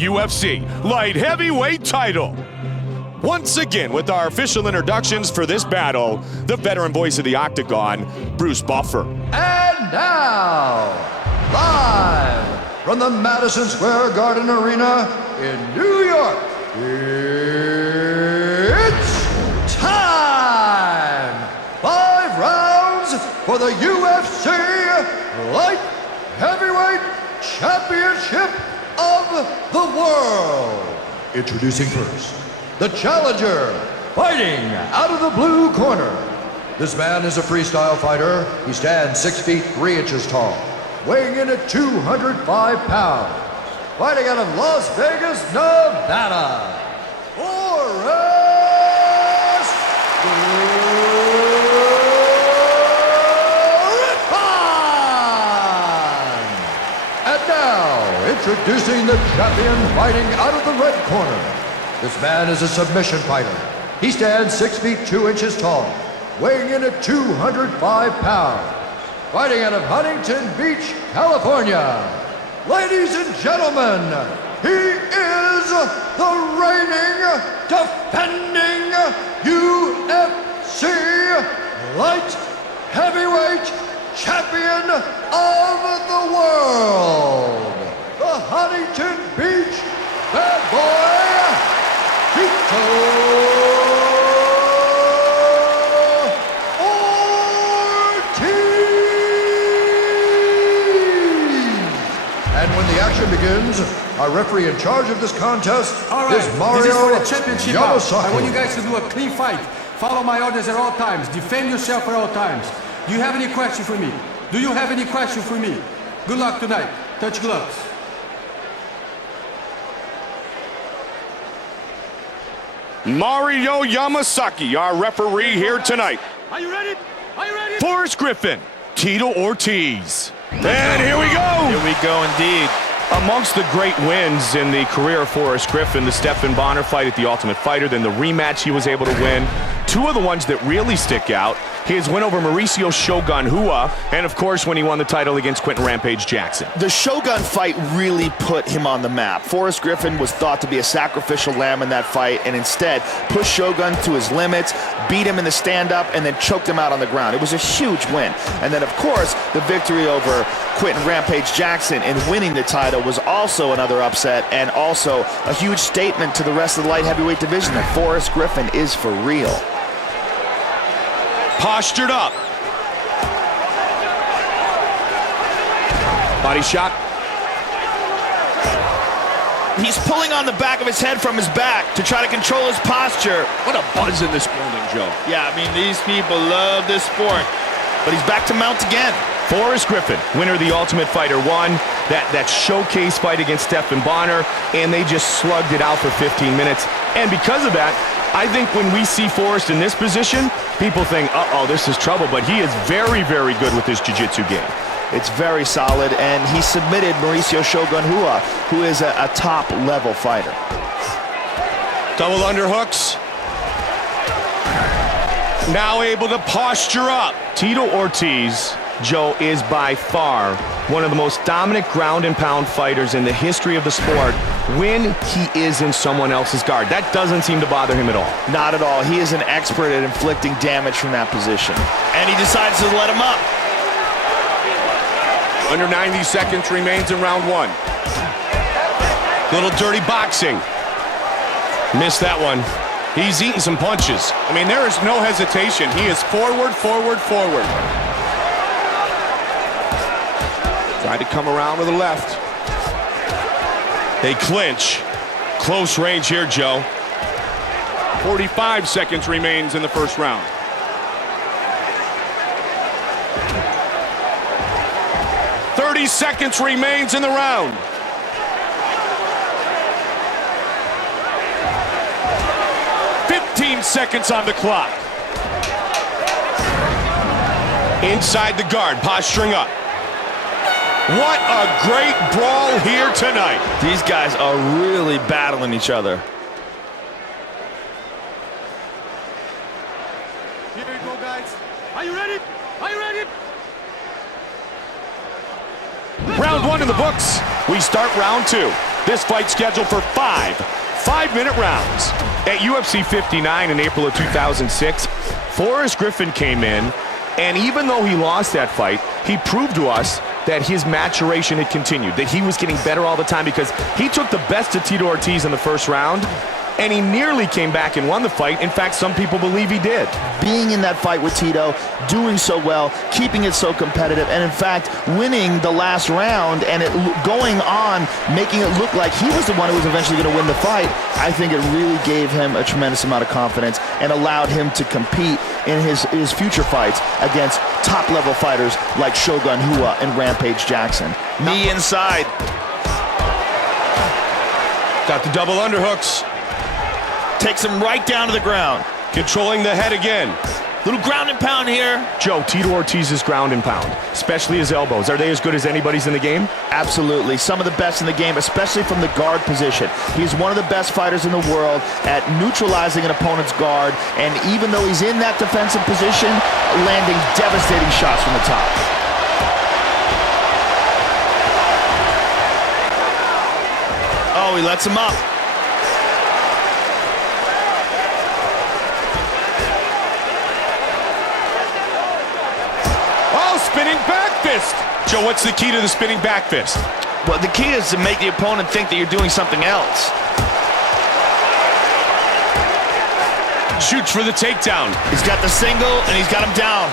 UFC light heavyweight title. Once again, with our official introductions for this battle, the veteran voice of the Octagon, Bruce Buffer. And now, live from the Madison Square Garden Arena in New York, it's time! 5 rounds for the UFC Light Heavyweight Championship of the World. Introducing first, the challenger, fighting out of the blue corner. This man is a freestyle fighter. He stands 6 feet 3 inches tall, weighing in at 205 pounds. Fighting out of Las Vegas, Nevada, Forrest Griffin! And now, introducing the champion, fighting out of the red corner. This man is a submission fighter. He stands 6 feet 2 inches tall, weighing in at 205 pounds. Fighting out of Huntington Beach, California. Ladies and gentlemen, he is the reigning, defending UFC Light Heavyweight Champion of the World, the Huntington Beach Bad Boy, Ttito. Begins. Our referee in charge of this contest is Mario. This is for the championship bout. Yamasaki. I want you guys to do a clean fight. Follow my orders at all times. Defend yourself at all times. Do you have any question for me? Do you have any question for me? Good luck tonight. Touch gloves. Mario Yamasaki, our referee here tonight. Are you ready? Are you ready? Forrest Griffin, Ttito Ortiz. And here we go. Here we go indeed. Amongst the great wins in the career of Forrest Griffin, the Stephan Bonnar fight at the Ultimate Fighter, then the rematch he was able to win. Two of the ones that really stick out, his win over Mauricio Shogun Rua, and of course when he won the title against Quentin Rampage Jackson. The Shogun fight really put him on the map. Forrest Griffin was thought to be a sacrificial lamb in that fight, and instead pushed Shogun to his limits, beat him in the stand-up, and then choked him out on the ground. It was a huge win. And then of course, the victory over Quentin Rampage Jackson in winning the title was also another upset, and also a huge statement to the rest of the light heavyweight division that Forrest Griffin is for real. Postured up. Body shot. He's pulling on the back of his head from his back to try to control his posture. What a buzz in this building, Joe. Yeah, I mean, these people love this sport. But he's back to mount again. Forrest Griffin, winner of the Ultimate Fighter, won that showcase fight against Stephan Bonnar, and they just slugged it out for 15 minutes. And because of that, I think when we see Forrest in this position, people think, uh-oh, this is trouble. But he is very, very good with his jiu-jitsu game. It's very solid, and he submitted Mauricio Shogun Rua, who is a top-level fighter. Double underhooks. Now able to posture up. Ttito Ortiz, Joe, is by far one of the most dominant ground and pound fighters in the history of the sport when he is in someone else's guard. That doesn't seem to bother him at all. Not at all. He is an expert at inflicting damage from that position. And he decides to let him up. Under 90 seconds remains in round 1. Little dirty boxing. Missed that one. He's eating some punches. I mean, there is no hesitation. He is forward, forward, forward. Tried to come around with the left. They clinch. Close range here, Joe. 45 seconds remains in the first round. Seconds remains in the round. Seconds on the clock. Inside the guard, posturing up. What a great brawl here tonight. These guys are really battling each other. Here we go, guys. Are you ready? Are you ready? Round one in the books. We start round two. This fight scheduled for 5-minute rounds. At UFC 59 in April of 2006, Forrest Griffin came in, and even though he lost that fight, he proved to us that his maturation had continued, that he was getting better all the time, because he took the best of Ttito Ortiz in the first round, and he nearly came back and won the fight. In fact, some people believe he did. Being in that fight with Ttito, doing so well, keeping it so competitive, and in fact, winning the last round, and going on, making it look like he was the one who was eventually going to win the fight, I think it really gave him a tremendous amount of confidence and allowed him to compete in his future fights against top-level fighters like Shogun Rua and Rampage Jackson. Knee inside. Got the double underhooks. Takes him right down to the ground. Controlling the head again. Little ground and pound here. Joe, Ttito Ortiz's ground and pound, especially his elbows, are they as good as anybody's in the game? Absolutely. Some of the best in the game, especially from the guard position. He's one of the best fighters in the world at neutralizing an opponent's guard, and even though he's in that defensive position, landing devastating shots from the top. Oh, he lets him up. Spinning back fist. Joe, what's the key to the spinning back fist? Well, the key is to make the opponent think that you're doing something else. Shoots for the takedown. He's got the single, and he's got him down.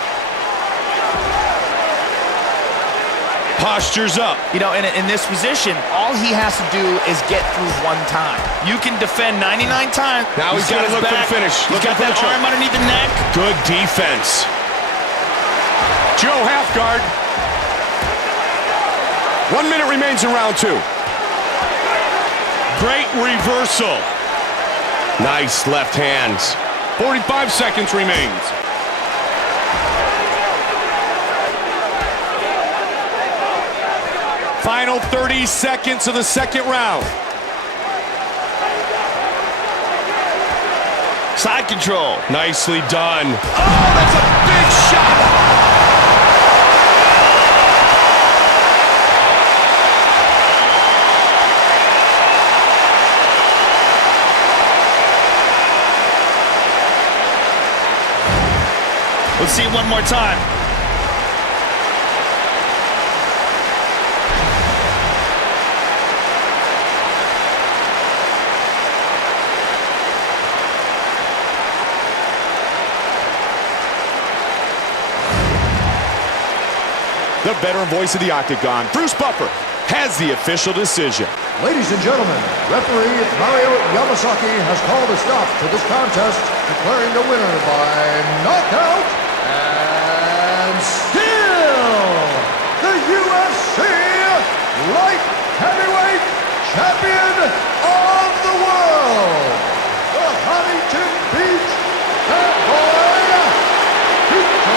Postures up. You know, in this position, all he has to do is get through one time. You can defend 99 times. Now he's got to look for the finish. He's got that arm underneath the neck. Good defense. Joe, half guard. 1 minute remains in round 2. Great reversal. Nice left hands. 45 seconds remains. Final 30 seconds of the second round. Side control. Nicely done. Oh, that's a big shot. Let's see it one more time. The veteran voice of the Octagon, Bruce Buffer, has the official decision. Ladies and gentlemen, referee Mario Yamasaki has called a stop to this contest, declaring the winner by knockout and still the UFC light heavyweight champion of the world, the Huntington Beach bad boy, Ttito.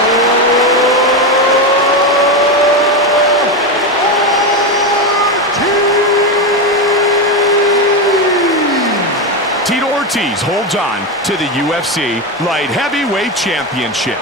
Ttito Ortiz holds on to the UFC Light Heavyweight Championship.